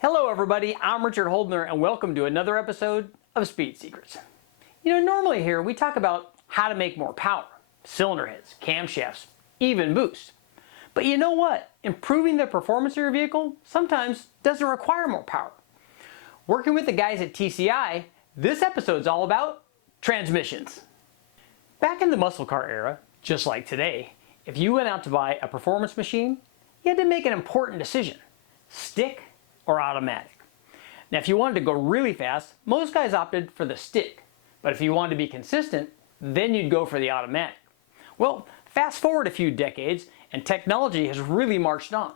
Hello everybody, I'm Richard Holdener and welcome to another episode of Speed Secrets. Normally here we talk about how to make more power, cylinder heads, camshafts, even boost. But you know what? Improving the performance of your vehicle sometimes doesn't require more power. Working with the guys at TCI, this episode's all about transmissions. Back in the muscle car era, just like today, if you went out to buy a performance machine, you had to make an important decision: stick or automatic. Now if you wanted to go really fast, most guys opted for the stick. But if you wanted to be consistent, then you'd go for the automatic. Well, fast forward a few decades and technology has really marched on.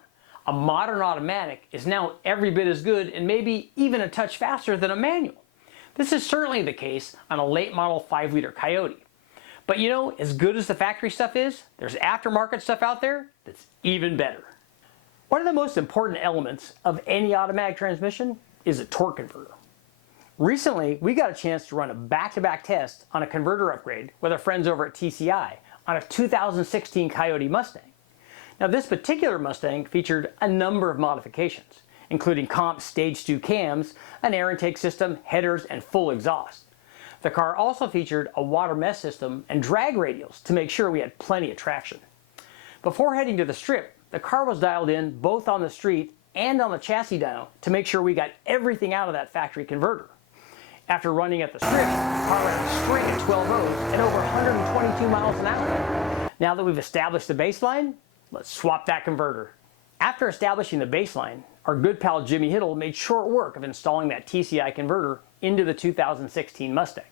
A modern automatic is now every bit as good and maybe even a touch faster than a manual. This is certainly the case on a late model 5-liter Coyote. But as good as the factory stuff is, there's aftermarket stuff out there that's even better. One of the most important elements of any automatic transmission is a torque converter. Recently, we got a chance to run a back-to-back test on a converter upgrade with our friends over at TCI on a 2016 Coyote Mustang. Now this particular Mustang featured a number of modifications, including comp Stage 2 cams, an air intake system, headers, and full exhaust. The car also featured a water mesh system and drag radials to make sure we had plenty of traction. Before heading to the strip, the car was dialed in both on the street and on the chassis dyno to make sure we got everything out of that factory converter. After running at the strip, the car ran straight at 12 O's at over 122 miles an hour. Now that we've established the baseline, let's swap that converter. After establishing the baseline, our good pal Jimmy Hiddle made short work of installing that TCI converter into the 2016 Mustang.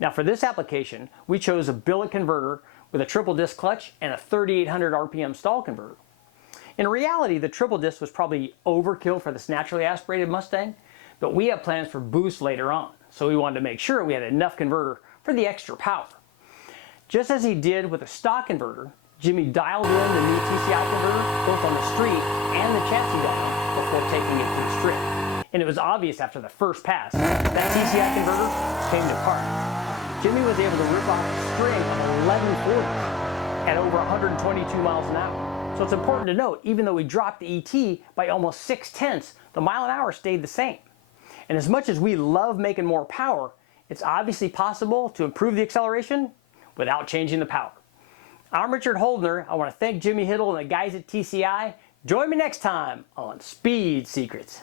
Now for this application, we chose a billet converter with a triple disc clutch and a 3,800 RPM stall converter. In reality, the triple disc was probably overkill for this naturally aspirated Mustang, but we have plans for boost later on, so we wanted to make sure we had enough converter for the extra power. Just as he did with a stock converter, Jimmy dialed in the new TCI converter both on the street and the chassis dyno before taking it to the strip. And it was obvious after the first pass that TCI converter came to part. Jimmy was able to rip off a string of 1140 at over 122 miles an hour. So it's important to note, even though we dropped the ET by almost 6/10, the mile an hour stayed the same. And as much as we love making more power, it's obviously possible to improve the acceleration without changing the power. I'm Richard Holdener. I want to thank Jimmy Hiddle and the guys at TCI. Join me next time on Speed Secrets.